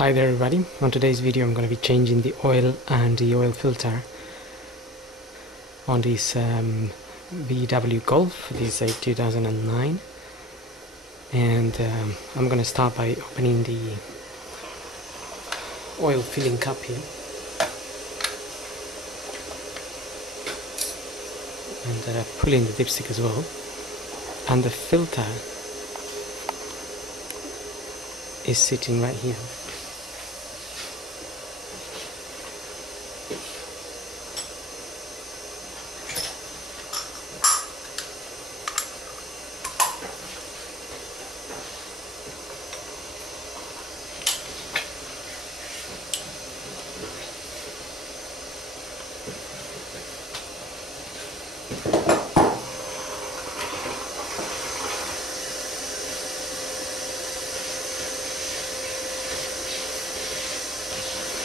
Hi there everybody. On today's video I'm going to be changing the oil and the oil filter on this VW Golf. This is a 2009, and I'm going to start by opening the oil filling cap here and pulling the dipstick as well, and the filter is sitting right here.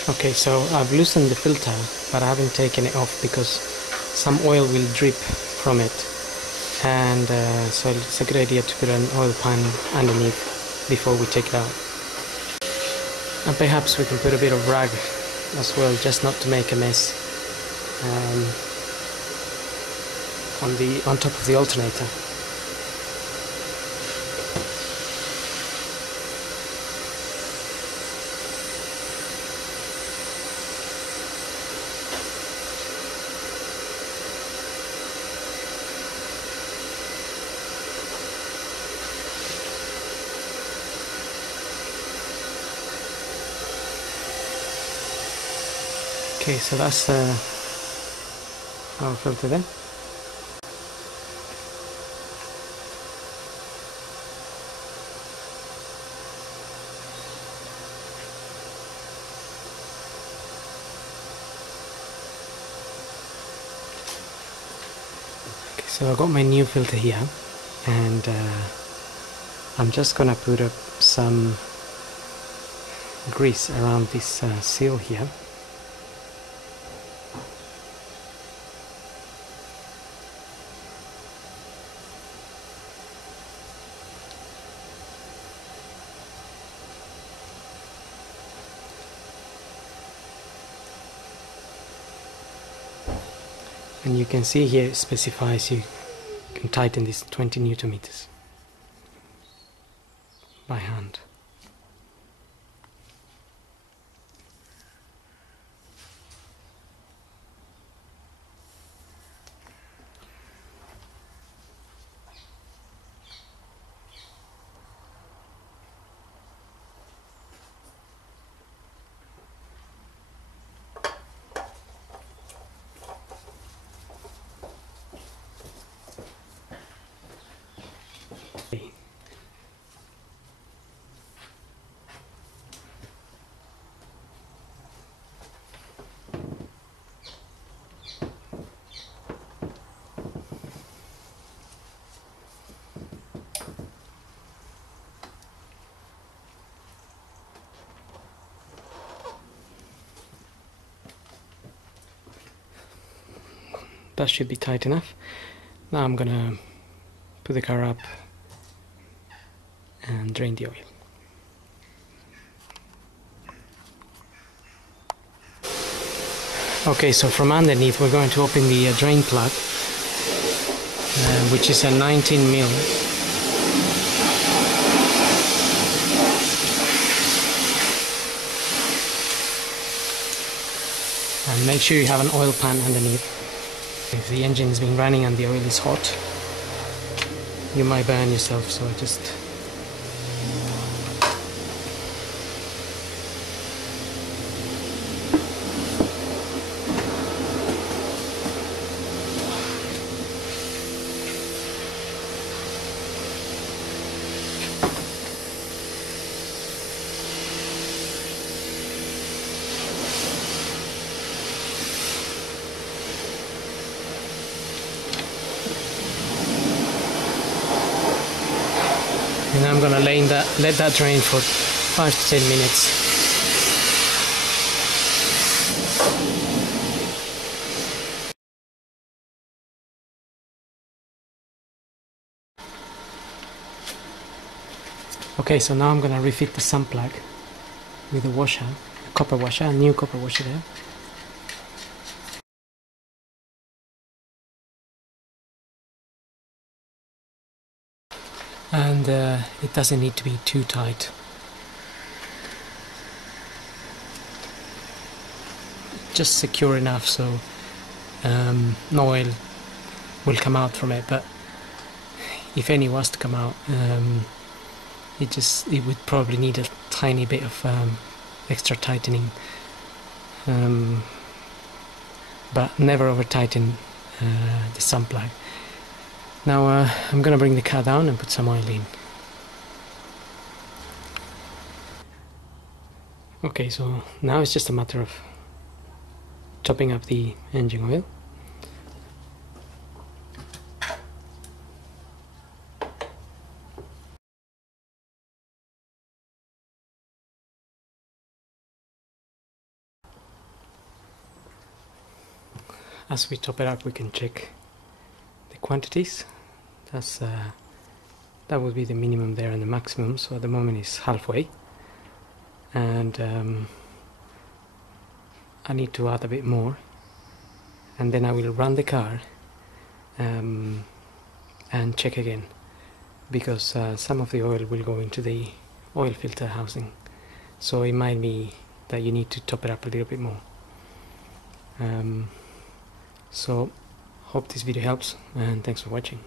Okay, so I've loosened the filter, but I haven't taken it off because some oil will drip from it, and so it's a good idea to put an oil pan underneath before we take it out. And perhaps we can put a bit of rag as well, just not to make a mess on top of the alternator. Okay, so that's our filter there. Okay, so I've got my new filter here, and I'm just gonna put up some grease around this seal here. And you can see here it specifies you can tighten this 20 Newton meters by hand. That should be tight enough. Now I'm gonna put the car up and drain the oil. Okay, so from underneath we're going to open the drain plug, which is a 19 mil. And make sure you have an oil pan underneath. If the engine has been running and the oil is hot, you might burn yourself, so I just and I'm gonna let that drain for 5 to 10 minutes. Okay, so now I'm gonna refit the sump plug. with a washer, a copper washer, a new copper washer there. And it doesn't need to be too tight. Just secure enough so no oil will come out from it, but if any was to come out, it would probably need a tiny bit of extra tightening, but never over tighten the sun plug. Now I'm gonna bring the car down and put some oil in. Okay, so now it's just a matter of topping up the engine oil. As we top it up, we can check the quantities. That would be the minimum there and the maximum, so at the moment it's halfway, and I need to add a bit more, and then I will run the car and check again, because some of the oil will go into the oil filter housing, so it might be that you need to top it up a little bit more. So hope this video helps, and thanks for watching.